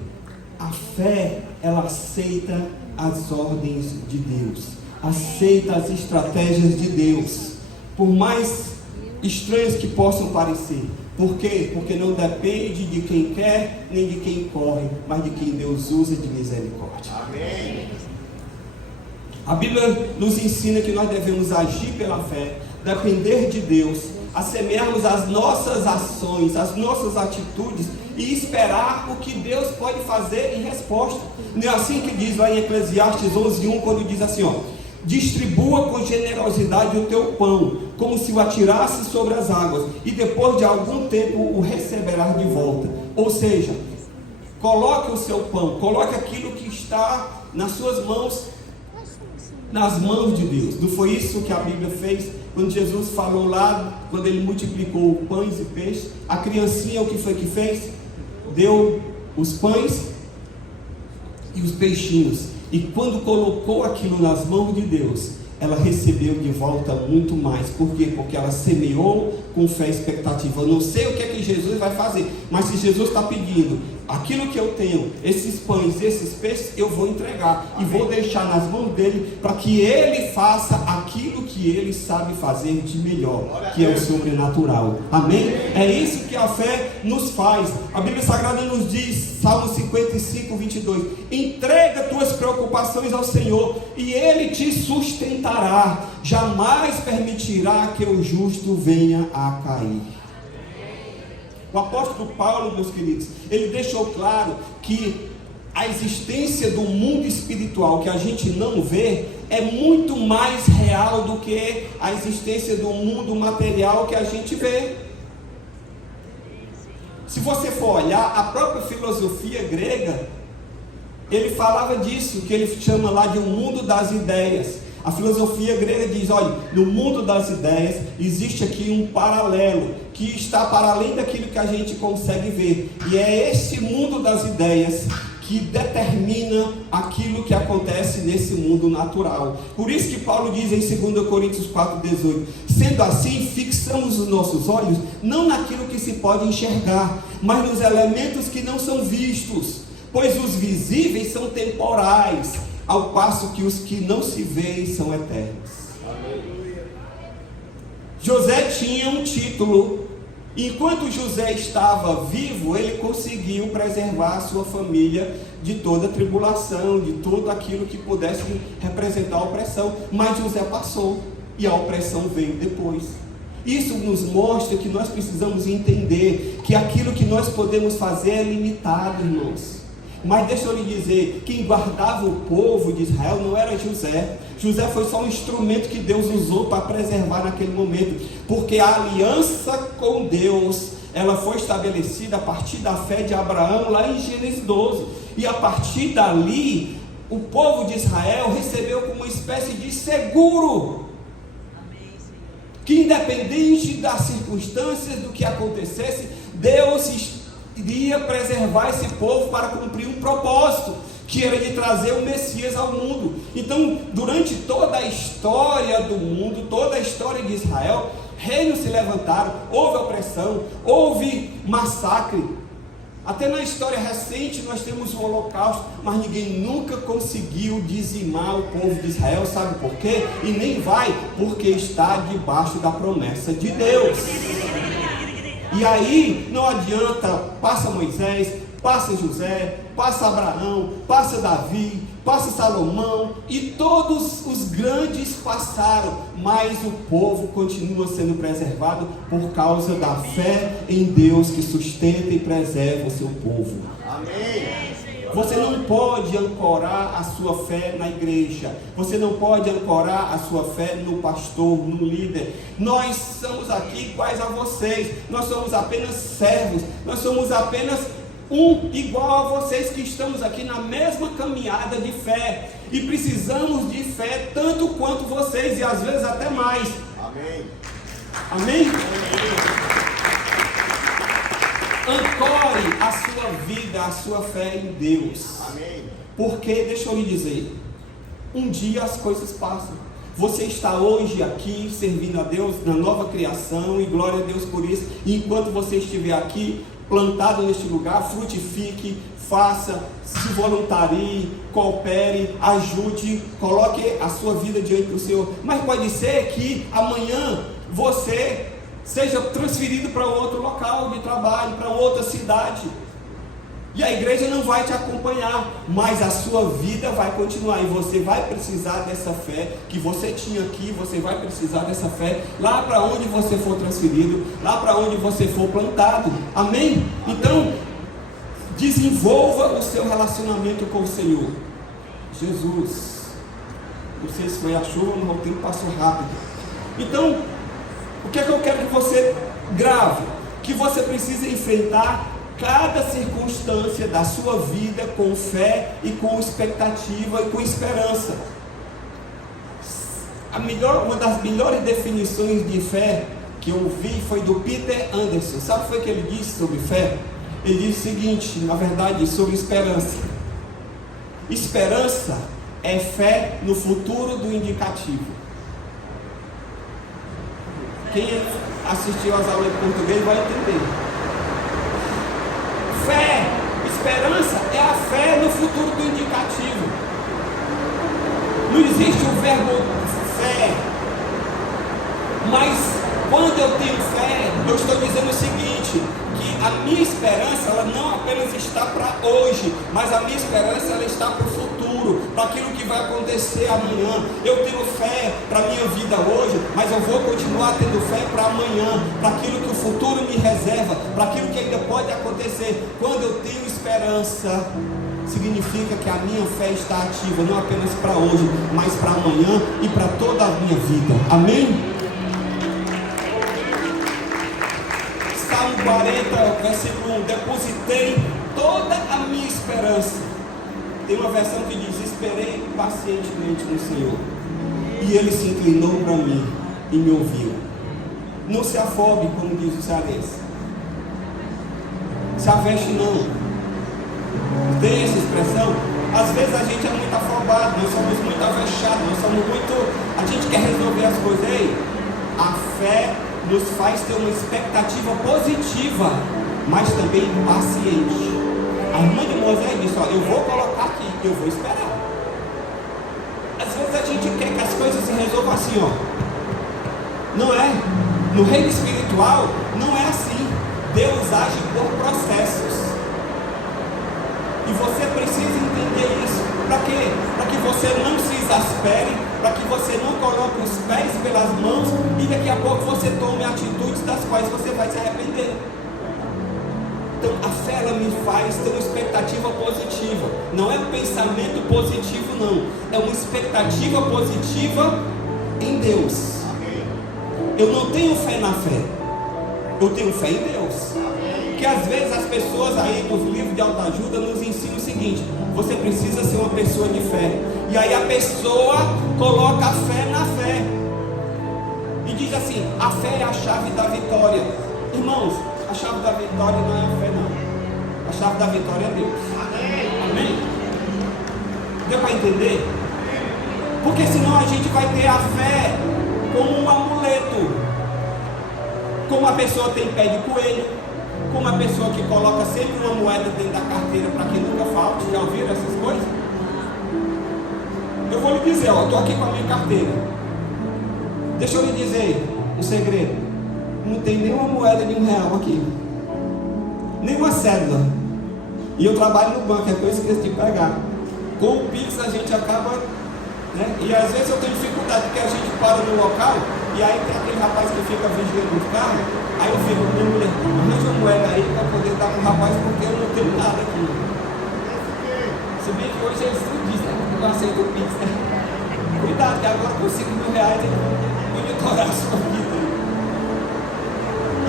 a fé, ela aceita as ordens de Deus, aceita as estratégias de Deus, por mais estranhas que possam parecer. Por quê? Porque não depende de quem quer, nem de quem corre, mas de quem Deus usa de misericórdia. Amém. A Bíblia nos ensina que nós devemos agir pela fé, depender de Deus, assemelharmos as nossas ações, as nossas atitudes e esperar o que Deus pode fazer em resposta. Não é assim que diz lá em Eclesiastes 11:1, quando diz assim, distribua com generosidade o teu pão, como se o atirasse sobre as águas, e depois de algum tempo o receberás de volta. Ou seja, coloque o seu pão, coloque aquilo que está nas suas mãos, nas mãos de Deus. Não foi isso que a Bíblia fez quando Jesus falou lá, quando ele multiplicou pães e peixes? A criancinha, o que foi que fez? Deu os pães e os peixinhos. E quando colocou aquilo nas mãos de Deus, ela recebeu de volta muito mais. Por quê? Porque ela semeou com fé e expectativa. Eu não sei o que é que Jesus vai fazer, mas se Jesus está pedindo, aquilo que eu tenho, esses pães, esses peixes, eu vou entregar. Amém. E vou deixar nas mãos dele, para que ele faça aquilo que ele sabe fazer de melhor, que é o sobrenatural. Amém? É isso que a fé nos faz. A Bíblia Sagrada nos diz, Salmo 55:22, entrega tuas preocupações ao Senhor, e ele te sustentará, jamais permitirá que o justo venha a cair. O apóstolo Paulo, meus queridos, ele deixou claro que a existência do mundo espiritual que a gente não vê é muito mais real do que a existência do mundo material que a gente vê. Se você for olhar, a própria filosofia grega, ele falava disso, que ele chama lá de um mundo das ideias. A filosofia grega diz, olha, no mundo das ideias existe aqui um paralelo que está para além daquilo que a gente consegue ver. E é esse mundo das ideias que determina aquilo que acontece nesse mundo natural. Por isso que Paulo diz em 2 Coríntios 4,18: sendo assim, fixamos os nossos olhos não naquilo que se pode enxergar, mas nos elementos que não são vistos, pois os visíveis são temporais, ao passo que os que não se veem são eternos. José tinha um título. Enquanto José estava vivo, ele conseguiu preservar a sua família de toda tribulação, de tudo aquilo que pudesse representar a opressão. Mas José passou e a opressão veio depois. Isso nos mostra que nós precisamos entender que aquilo que nós podemos fazer é limitado, irmãos. Mas deixa eu lhe dizer, quem guardava o povo de Israel não era José. José foi só um instrumento que Deus usou para preservar naquele momento, porque a aliança com Deus, ela foi estabelecida a partir da fé de Abraão, lá em Gênesis 12, e a partir dali, o povo de Israel recebeu como uma espécie de seguro, que independente das circunstâncias, do que acontecesse, Deus iria preservar esse povo para cumprir um propósito, que era de trazer o Messias ao mundo. Então, durante toda a história do mundo, toda a história de Israel, reinos se levantaram, houve opressão, houve massacre. Até na história recente nós temos o Holocausto, mas ninguém nunca conseguiu dizimar o povo de Israel. Sabe por quê? E nem vai, porque está debaixo da promessa de Deus. E aí não adianta, passa Moisés, passa José, passa Abraão, passa Davi, passa Salomão, e todos os grandes passaram, mas o povo continua sendo preservado por causa da fé em Deus que sustenta e preserva o seu povo. Amém. Você não pode ancorar a sua fé na igreja, você não pode ancorar a sua fé no pastor, no líder. Nós somos aqui iguais a vocês, nós somos apenas servos, nós somos apenas igual a vocês que estamos aqui na mesma caminhada de fé, e precisamos de fé tanto quanto vocês, e às vezes até mais. Amém. Amém? Ancore a sua vida, a sua fé em Deus. Amém. Porque, deixa eu lhe dizer, um dia as coisas passam. Você está hoje aqui servindo a Deus na nova criação, e glória a Deus por isso. E enquanto você estiver aqui, plantado neste lugar, frutifique, faça, se voluntarie, coopere, ajude, coloque a sua vida diante do Senhor. Mas pode ser que amanhã você seja transferido para outro local de trabalho, para outra cidade, e a igreja não vai te acompanhar, mas a sua vida vai continuar, e você vai precisar dessa fé que você tinha aqui, você vai precisar dessa fé lá para onde você for transferido, lá para onde você for plantado. Amém? Então, desenvolva o seu relacionamento com o Senhor. Jesus, não sei se foi a chuva, mas o tempo passou rápido. Então, o que é que eu quero que você grave? Que você precisa enfrentar cada circunstância da sua vida com fé e com expectativa e com esperança. Uma das melhores definições de fé que eu vi foi do Peter Anderson. Sabe o que foi que ele disse sobre fé? Ele disse o seguinte, na verdade, sobre esperança: esperança é fé no futuro do indicativo. Quem assistiu às aulas de português vai entender. Fé, esperança é a fé no futuro do indicativo. Não existe o verbo fé. Mas quando eu tenho fé, eu estou dizendo o seguinte, que a minha esperança, ela não apenas está para hoje, mas a minha esperança, ela está para o futuro, para aquilo que vai acontecer amanhã. Eu tenho fé para a minha vida hoje, mas eu vou continuar tendo fé para amanhã, para aquilo que o futuro me reserva, para aquilo que ainda pode acontecer. Quando eu tenho esperança, significa que a minha fé está ativa, não apenas para hoje, mas para amanhã e para toda a minha vida. Amém? Salmo 40, versículo 1: depositei toda a minha esperança. Tem uma versão que diz: esperei pacientemente no Senhor, e Ele se inclinou para mim e me ouviu. Não se afobe, como diz o cearense. Se aveste não. Tem essa expressão? Às vezes a gente é muito afobado, nós somos muito avechados, a gente quer resolver as coisas. Ei, a fé nos faz ter uma expectativa positiva, mas também paciente. A irmã de Moisés disse, eu vou colocar aqui, eu vou esperar. Às vezes a gente quer que as coisas se resolvam assim, Não é? No reino espiritual, não é assim. Deus age por processos. E você precisa entender isso. Para quê? Para que você não se exaspere, para que você não coloque os pés pelas mãos e daqui a pouco você tome atitudes das quais você vai se arrepender. Então a fé ela me faz ter uma expectativa positiva. Não é um pensamento positivo, não. É uma expectativa positiva em Deus. Eu não tenho fé na fé, eu tenho fé em Deus. Que às vezes as pessoas aí nos livros de autoajuda nos ensinam o seguinte: você precisa ser uma pessoa de fé. E aí a pessoa coloca a fé na fé e diz assim: a fé é a chave da vitória. Irmãos, a chave da vitória não é a fé, não. A chave da vitória é Deus. Amém? Deu para entender? Porque senão a gente vai ter a fé como um amuleto, como a pessoa tem pé de coelho, como a pessoa que coloca sempre uma moeda dentro da carteira para que nunca falte. Já ouviram essas coisas? Eu vou lhe dizer, estou aqui com a minha carteira. Deixa eu lhe dizer um segredo: não tem nenhuma moeda de R$1 aqui, nenhuma cédula. E eu trabalho no banco, é por isso que eu esqueci de pegar. Com o Pix a gente acaba, né? E às vezes eu tenho dificuldade, porque a gente para no local e aí tem aquele rapaz que fica vigiando o carro. Aí eu fico, minha mulher, arranja uma moeda aí para poder dar para o rapaz, porque eu não tenho nada aqui. Se bem que hoje eles não dizem, né? Eu não aceito o Pix, né? Cuidado, que agora com R$5.000 ele vai monitorar a sua vida.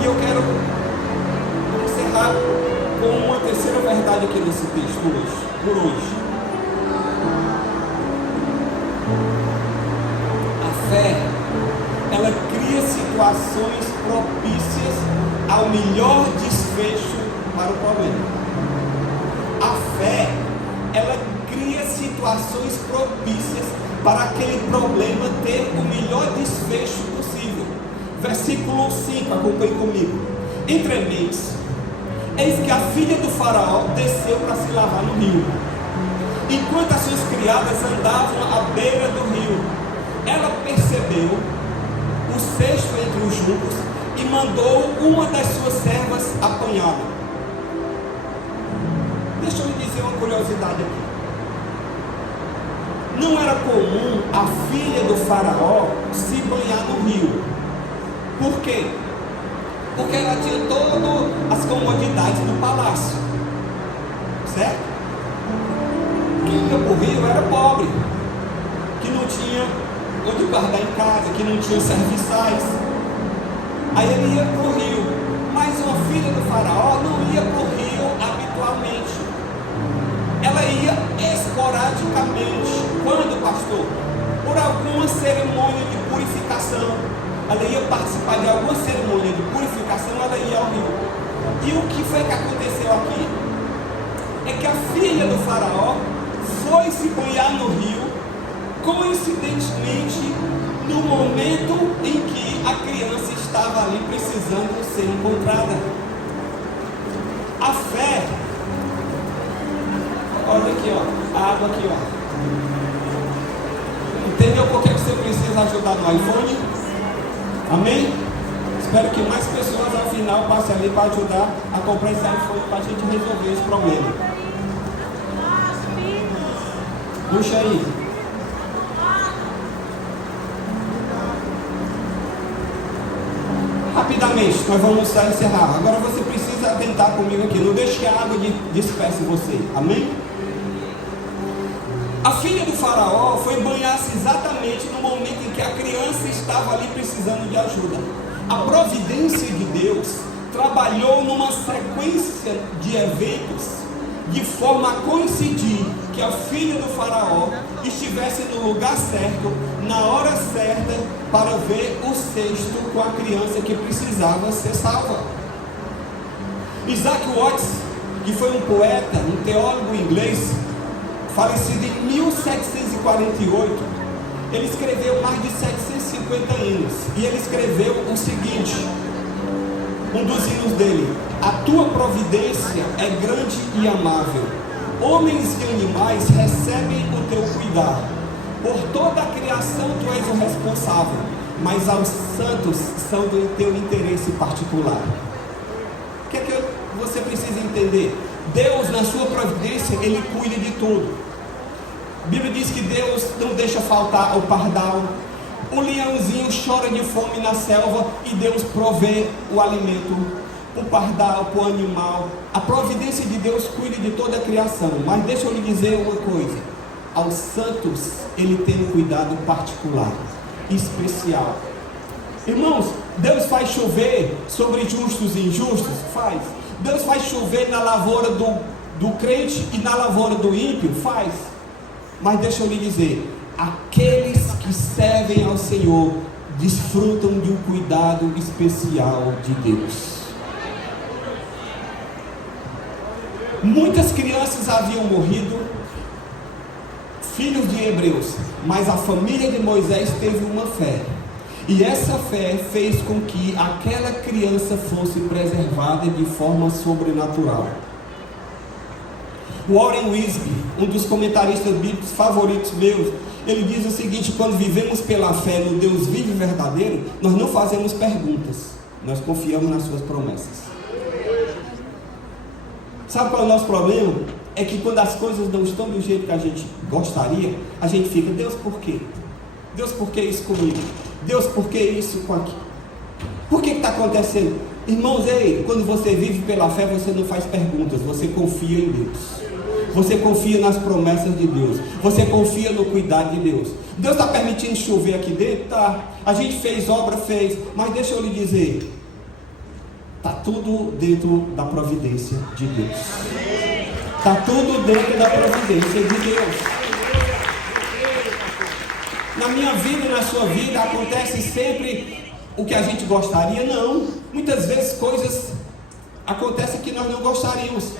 E eu quero encerrar com uma terceira verdade aqui nesse texto hoje, por hoje. A fé, ela cria situações propícias ao melhor desfecho para o problema. A fé, ela cria situações propícias para aquele problema ter o melhor desfecho possível. Versículo 5, acompanhe comigo. Entrementes, eis que a filha do faraó desceu para se lavar no rio, enquanto as suas criadas andavam à beira do rio. Ela percebeu o cesto entre os juncos e mandou uma das suas servas apanhá-lo. Deixa eu lhe dizer uma curiosidade aqui. Não era comum a filha do faraó se banhar no rio. Por quê? Porque ela tinha todas as comodidades do palácio, certo? Quem ia para o rio era pobre, que não tinha onde guardar em casa, que não tinha serviçais. Aí ele ia para o rio. Mas uma filha do faraó não ia para o rio habitualmente. Ela ia esporadicamente. Quando, pastor? Por alguma cerimônia de purificação. Ela ia participar de alguma cerimônia de purificação, ela ia ao rio. E o que foi que aconteceu aqui? É que a filha do faraó foi se banhar no rio, coincidentemente, no momento em que a criança estava ali precisando ser encontrada. A fé, olha aqui, a água aqui, entendeu por que você precisa ajudar no iPhone? Amém? Espero que mais pessoas ao final passem ali para ajudar a comprar esse iPhone para a gente resolver esse problema. Puxa aí. Rapidamente, nós vamos encerrar. Agora você precisa atentar comigo aqui. Não deixe que a água disperse você. Amém? A filha do faraó foi banhar-se exatamente no momento em que a criança estava ali precisando de ajuda. A providência de Deus trabalhou numa sequência de eventos de forma a coincidir que a filha do faraó estivesse no lugar certo, na hora certa, para ver o cesto com a criança que precisava ser salva. Isaac Watts, que foi um poeta, um teólogo inglês, falecido em 1748. Ele escreveu mais de 750 hinos, e ele escreveu o seguinte, um dos hinos dele: a tua providência é grande e amável, homens e animais recebem o teu cuidado, por toda a criação tu és o responsável, mas aos santos são do teu interesse particular. O que é que você precisa entender? Deus, na sua providência, Ele cuida de tudo. A Bíblia diz que Deus não deixa faltar o pardal, o leãozinho chora de fome na selva e Deus provê o alimento, o pardal, o animal. A providência de Deus cuida de toda a criação. Mas deixa eu lhe dizer uma coisa: aos santos Ele tem um cuidado particular, especial. Irmãos, Deus faz chover sobre justos e injustos? Faz. Deus faz chover na lavoura do crente e na lavoura do ímpio? Faz. Mas deixa eu lhe dizer, aqueles que servem ao Senhor desfrutam de um cuidado especial de Deus. Muitas crianças haviam morrido, filhos de hebreus, mas a família de Moisés teve uma fé, e essa fé fez com que aquela criança fosse preservada de forma sobrenatural. Warren Wiersbe, um dos comentaristas bíblicos favoritos meus, ele diz o seguinte: quando vivemos pela fé no Deus vivo e verdadeiro, nós não fazemos perguntas, nós confiamos nas suas promessas. Sabe qual é o nosso problema? É que quando as coisas não estão do jeito que a gente gostaria, a gente fica: Deus, por quê? Deus, por que isso comigo? Deus, por que isso com aquilo? Por que está acontecendo? Irmãos, ei, quando você vive pela fé, você não faz perguntas, você confia em Deus. Você confia nas promessas de Deus. Você confia no cuidado de Deus. Deus está permitindo chover aqui dentro? Tá. A gente fez obra, fez. Mas deixa eu lhe dizer, está tudo dentro da providência de Deus. Está tudo dentro da providência de Deus. Na minha vida e na sua vida acontece sempre o que a gente gostaria? Não. Muitas vezes coisas acontecem que nós não gostaríamos.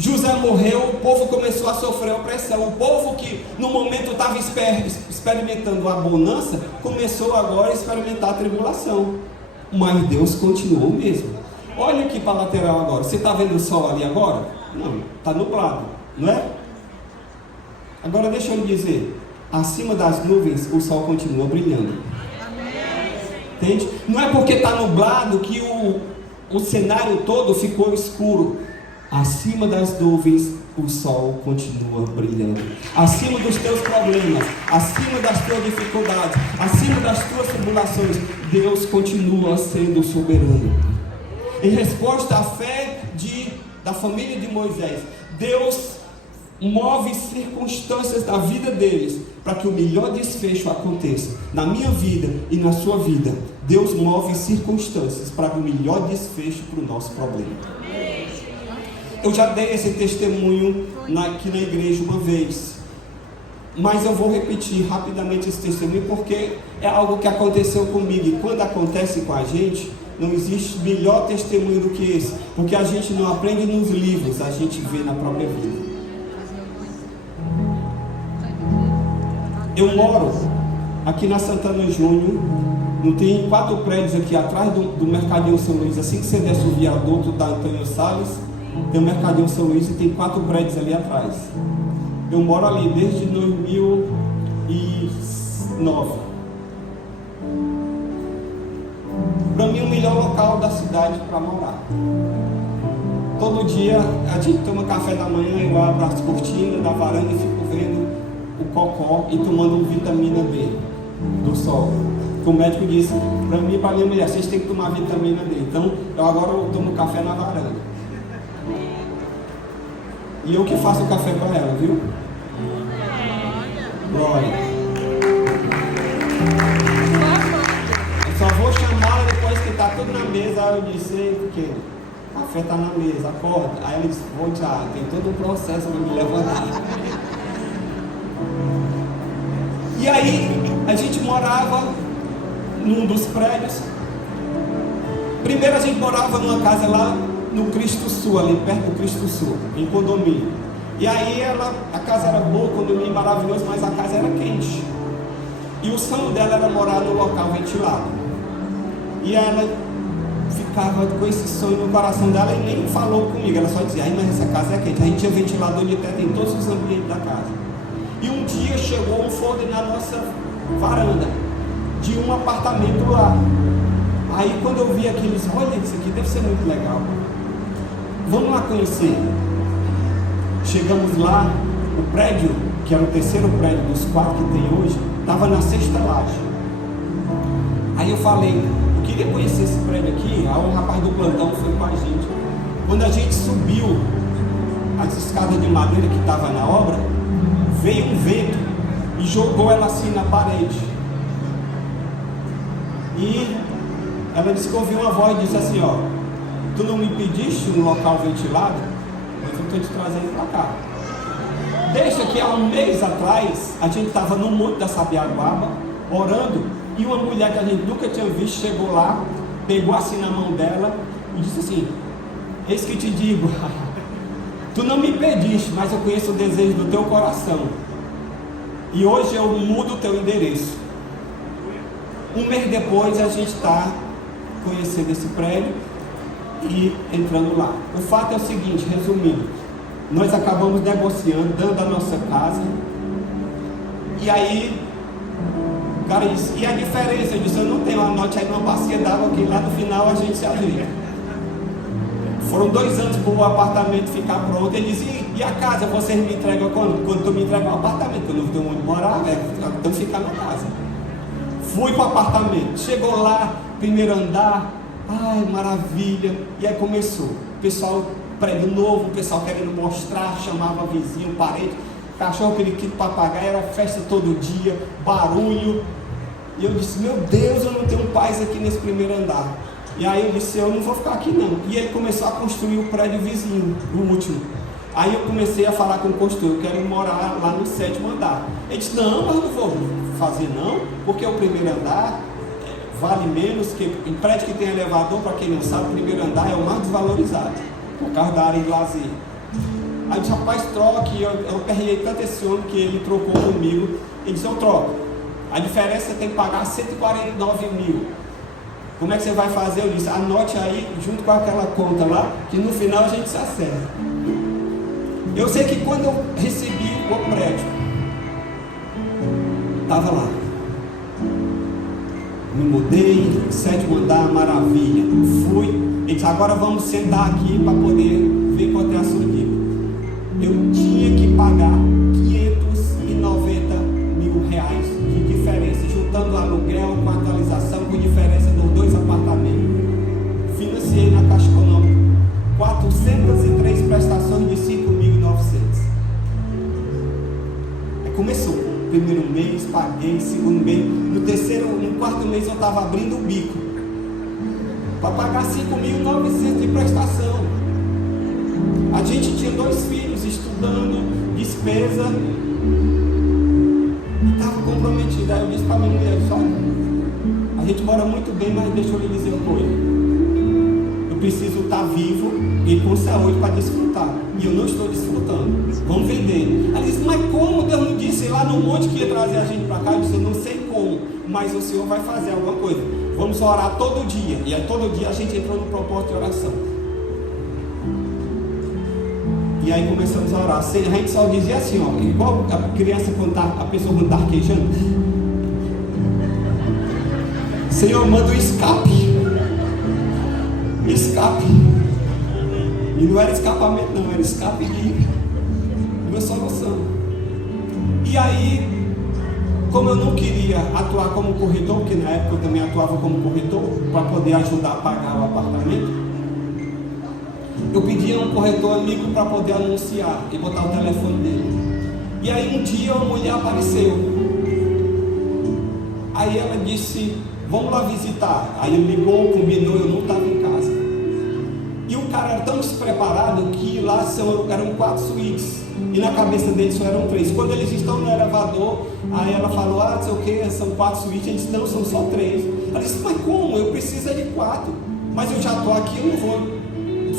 José morreu, o povo começou a sofrer opressão. O povo que no momento estava experimentando a bonança, começou agora a experimentar a tribulação. Mas Deus continuou mesmo. Olha aqui para a lateral agora. Você está vendo o sol ali agora? Não, está nublado, não é? Agora deixa eu lhe dizer, acima das nuvens o sol continua brilhando. Entende? Não é porque está nublado que o cenário todo ficou escuro. Acima das nuvens o sol continua brilhando. Acima dos teus problemas, acima das tuas dificuldades, acima das tuas tribulações, Deus continua sendo soberano. Em resposta à fé da família de Moisés, Deus move circunstâncias da vida deles para que o melhor desfecho aconteça na minha vida e na sua vida. Deus move circunstâncias para o melhor desfecho para o nosso problema. Eu já dei esse testemunho aqui na igreja uma vez, mas eu vou repetir rapidamente esse testemunho porque é algo que aconteceu comigo, e quando acontece com a gente, não existe melhor testemunho do que esse, porque a gente não aprende nos livros, a gente vê na própria vida. Eu moro aqui na Santana Júnior, não tem 4 prédios aqui atrás do Mercadinho São Luís. Assim que você desce o viaduto da Antônio Salles, tem o Mercadinho São Luís e tem 4 prédios ali atrás. Eu moro ali desde 2009. Para mim, o melhor local da cidade para morar. Todo dia a gente toma café da manhã, eu abro as cortinas da varanda e fico vendo o cocó e tomando vitamina D do sol. O médico disse para mim e para minha mulher: vocês têm que tomar vitamina D. Então eu agora tomo café na varanda. E eu que faço o café para ela, viu? Glória. Eu só vou chamá-la depois que está tudo na mesa. Aí eu disse: ei, porque o café está na mesa, acorda. Aí ela disse: vou já, tem todo um processo para me levantar. E aí a gente morava num dos prédios. Primeiro a gente morava numa casa lá no Cristo Sul, ali perto do Cristo Sul, em condomínio. E aí a casa era boa, condomínio maravilhoso, mas a casa era quente. E o sonho dela era morar no local ventilado. E ela ficava com esse sonho no coração dela e nem falou comigo. Ela só dizia, mas essa casa é quente. A gente tinha ventilador de teto em todos os ambientes da casa. E um dia chegou um folder na nossa varanda, de um apartamento lá. Aí quando eu vi aquilo, eu disse, olha, isso aqui deve ser muito legal. Vamos lá conhecer. Chegamos lá, o prédio, que era o terceiro prédio dos 4 que tem hoje, estava na 6ª laje. Aí eu falei, eu queria conhecer esse prédio aqui. Aí o rapaz do plantão foi com a gente. Quando a gente subiu as escadas de madeira que estava na obra, veio um vento e jogou ela assim na parede. E ela disse que ouviu uma voz e disse assim, ó, tu não me pediste um local ventilado? Mas eu estou te trazendo para cá. Deixa que há um mês atrás, a gente estava no Monte da Sabiaguaba, orando, e uma mulher que a gente nunca tinha visto chegou lá, pegou assim na mão dela e disse assim, eis que te digo, tu não me pediste, mas eu conheço o desejo do teu coração. E hoje eu mudo o teu endereço. Um mês depois a gente está conhecendo esse prédio e entrando lá. O fato é o seguinte, resumindo, nós acabamos negociando, dando a nossa casa. E aí, o cara disse, e a diferença? Eu disse, eu não tenho, anote aí numa bacia d'água que lá no final a gente se ajeita. Foram 2 anos para o apartamento ficar pronto. Ele disse, e a casa, vocês me entregam quando? Quando tu me entrega o apartamento, eu não tenho onde morar, então ficar na casa. Fui para o apartamento, chegou lá, primeiro andar, ai maravilha, e aí começou, o pessoal, prédio novo, o pessoal querendo mostrar, chamava vizinho, parente, cachorro, periquito, papagaio, era festa todo dia, barulho, e eu disse, meu Deus, eu não tenho paz aqui nesse primeiro andar. E aí eu disse, eu não vou ficar aqui não. E ele começou a construir o prédio vizinho, o último. Aí eu comecei a falar com o construtor, eu quero morar lá no 7º andar. Ele disse, não, mas não vou fazer não, porque o primeiro andar vale menos, que em prédio que tem elevador, para quem não sabe, o primeiro andar é o mais desvalorizado, por causa da área de lazer. Aí eu disse, rapaz, troque, eu perreei tanto esse homem que ele trocou comigo. Ele disse, eu troco. A diferença tem que pagar 149 mil. Como é que você vai fazer? Eu disse, anote aí, junto com aquela conta lá, que no final a gente se acerta. Eu sei que quando eu recebi o prédio, estava lá. Me mudei, 7º andar, maravilha. Fui, ele disse, agora vamos sentar aqui para poder ver quanto é a sua dívida. Eu tinha que pagar 590 mil reais de diferença, juntando aluguel com atualização, com diferença dos 2 apartamentos. Financiei na Caixa Econômica 403 prestações de 5.900. Aí começou. Primeiro mês, paguei, segundo mês, no 4º mês eu estava abrindo o bico para pagar 5.900 de prestação. A gente tinha 2 filhos estudando, despesa, e estava comprometido. Aí eu disse para minha mulher, olha, a gente mora muito bem, mas deixa eu lhe dizer uma coisa, eu preciso estar vivo e com saúde para desfrutar, e eu não estou desfrutando, vamos vender. Ela disse, mas como? Deus não disse lá no monte que ia trazer a gente para cá? Eu disse, eu não sei como, mas o Senhor vai fazer alguma coisa, vamos orar todo dia. E aí todo dia a gente entrou no propósito de oração, e aí começamos a orar. A gente só dizia assim, ó, igual a criança quando a pessoa quando está arquejando, Senhor, manda um escape. E não era escapamento não, era escape de uma solução. E aí, como eu não queria atuar como corretor, porque na época eu também atuava como corretor, para poder ajudar a pagar o apartamento, eu pedi a um corretor amigo para poder anunciar e botar o telefone dele. E aí um dia uma mulher apareceu. Aí ela disse, vamos lá visitar. Aí ele ligou, combinou, eu não estava em casa. E o cara era tão despreparado que lá eram 4 suítes. E na cabeça dele só eram 3. Quando eles estão no elevador, aí ela falou, não sei o que, são 4 suítes. Ele disse, não, são só 3. Ela disse, mas como? Eu preciso de 4. Mas eu já estou aqui, eu não vou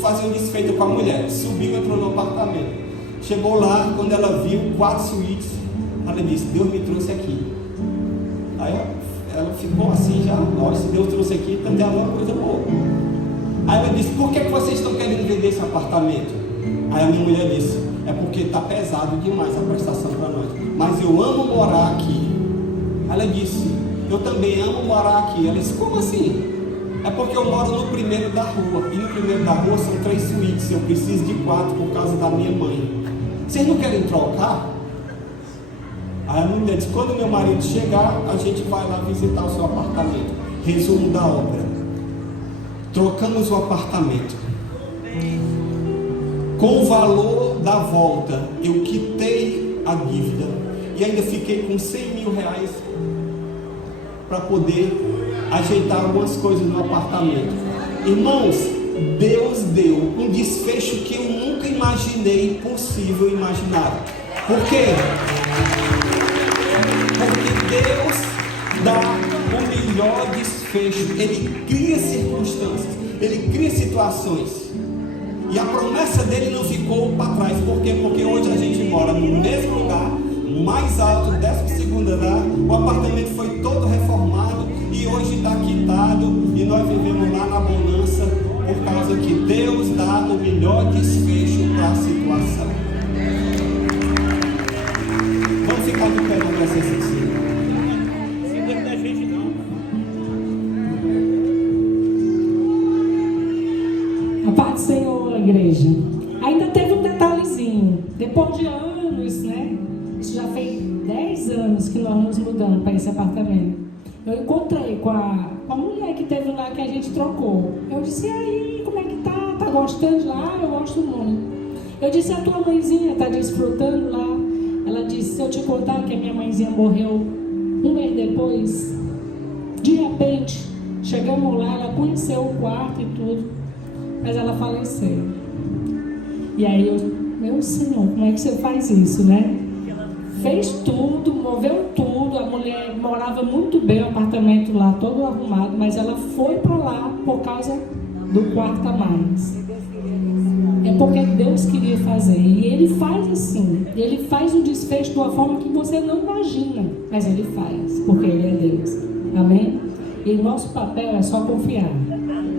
fazer um desfeito com a mulher. Subiu, entrou no apartamento. Chegou lá, quando ela viu 4 suítes, ela disse: Deus me trouxe aqui. Aí ela ficou assim já: ó, se Deus trouxe aqui, então tem alguma coisa boa. Aí ela disse: por que vocês estão querendo vender esse apartamento? Aí a minha mulher disse: é porque está pesado demais a prestação para nós, mas eu amo morar aqui. Ela disse: eu também amo morar aqui. Ela disse: como assim? É porque eu moro no primeiro da rua, e no primeiro da rua são 3 suítes, eu preciso de 4 por causa da minha mãe. Vocês não querem trocar? Aí a mulher disse: quando meu marido chegar, a gente vai lá visitar o seu apartamento. Resumo da obra: trocamos o apartamento. Com o valor da volta, eu quitei a dívida e ainda fiquei com 100 mil reais para poder ajeitar algumas coisas no apartamento. Irmãos, Deus deu um desfecho que eu nunca imaginei possível imaginar. Por quê? Porque Deus dá o melhor desfecho. Ele cria circunstâncias, Ele cria situações. E a promessa dele não ficou para trás. Por quê? Porque hoje a gente mora no mesmo lugar, mais alto, 12º andar. O apartamento foi todo reformado e hoje está quitado. E nós vivemos lá na bonança, por causa que Deus dá o melhor desfecho para a situação. Vamos ficar de pé na presença do Senhor. Segura da gente não. A paz do Senhor, igreja. Ainda teve um detalhezinho. Depois de anos, né? Isso já fez 10 anos que nós nos mudamos para esse apartamento. Eu encontrei com a mulher que teve lá, que a gente trocou. Eu disse: e aí, como é que tá? Tá gostando de lá? Eu gosto muito. Eu disse: a tua mãezinha tá desfrutando lá? Ela disse: se eu te contar que a minha mãezinha morreu um mês depois, de repente, chegamos lá, ela conheceu o quarto e tudo, mas ela faleceu. E aí eu: meu Senhor, como é que você faz isso, né? Fez tudo, moveu tudo. A mulher morava muito bem, o apartamento lá todo arrumado, mas ela foi para lá por causa do quarto a mais. É porque Deus queria fazer, e Ele faz assim. Ele faz um desfecho de uma forma que você não imagina, mas Ele faz, porque Ele é Deus. Amém? E nosso papel é só confiar,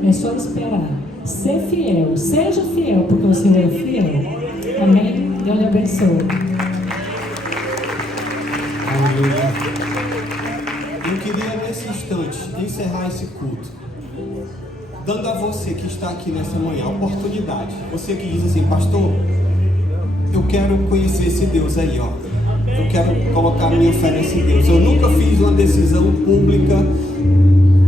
é só esperar, ser fiel. Seja fiel, porque o Senhor é fiel. Amém? Deus lhe abençoe. Eu queria nesse instante encerrar esse culto, dando a você que está aqui nessa manhã a oportunidade. Você que diz assim: pastor, eu quero conhecer esse Deus aí, ó. Eu quero colocar minha fé nesse Deus. Eu nunca fiz uma decisão pública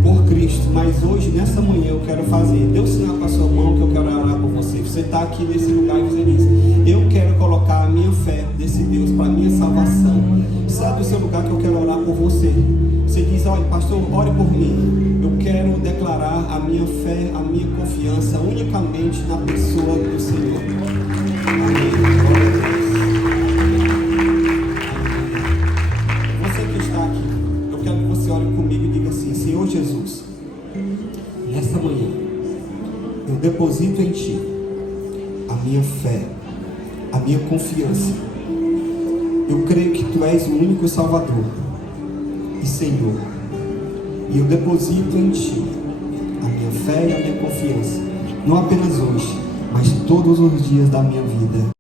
por Cristo, mas hoje, nessa manhã, eu quero fazer. Dê um sinal com a sua mão que eu quero orar por você. Você está aqui nesse lugar e você diz: eu quero colocar a minha fé nesse Deus para a minha salvação. Sabe o seu lugar que eu quero orar por você? Você diz: olha, pastor, ore por mim. Eu quero declarar a minha fé, a minha confiança unicamente na pessoa do Senhor. Amém. Glória a Deus. Você que está aqui, eu quero que você ore comigo e diga assim: Senhor Jesus, nessa manhã eu deposito em Ti a minha fé, a minha confiança. Eu creio que Tu és o único Salvador e Senhor, e eu deposito em Ti a minha fé e a minha confiança, não apenas hoje, mas todos os dias da minha vida.